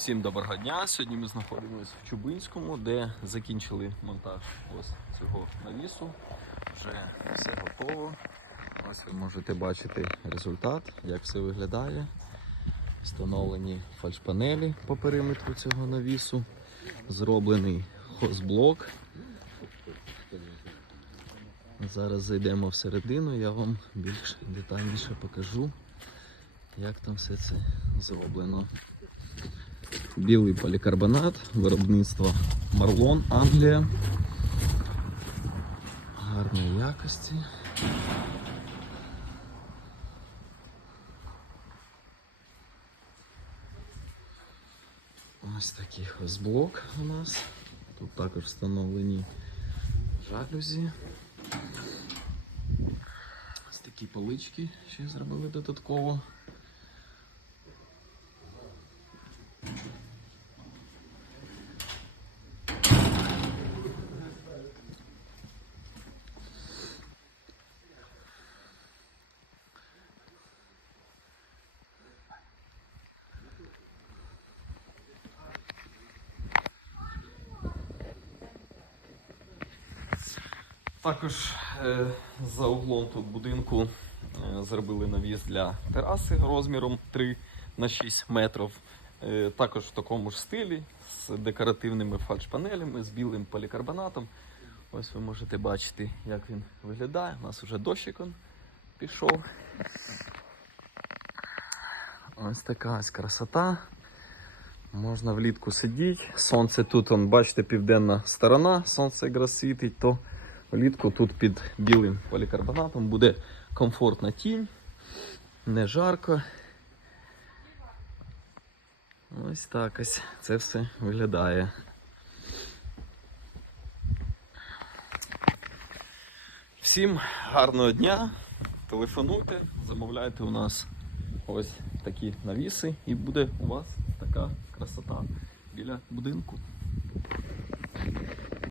Всім доброго дня. Сьогодні ми знаходимося в Чубинському, де закінчили монтаж ось цього навісу. Вже все готово. Ось ви можете бачити результат, як все виглядає. Встановлені фальшпанелі по периметру цього навісу. Зроблений хозблок. Зараз зайдемо всередину, я вам більш детальніше покажу, як там все це зроблено. Білий полікарбонат, виробництво Марлон, Англія. Гарної якості. Ось такий ось блок у нас. Тут також встановлені жалюзі. Ось такі полички ще зробили додатково. Також е, за углом тут будинку е, зробили навіс для тераси розміром 3 на 6 метрів. Е, також в такому ж стилі з декоративними фальшпанелями, з білим полікарбонатом. Ось ви можете бачити, як він виглядає. У нас вже дощик пішов. Ось така ось красота. Можна влітку сидіти. Сонце тут, он, бачите, південна сторона, сонце якраз світить, то влітку тут під білим полікарбонатом буде комфортна тінь, не жарко. Ось так ось це все виглядає. Всім гарного дня. Телефонуйте, замовляйте у нас ось такі навіси, і буде у вас така красота біля будинку.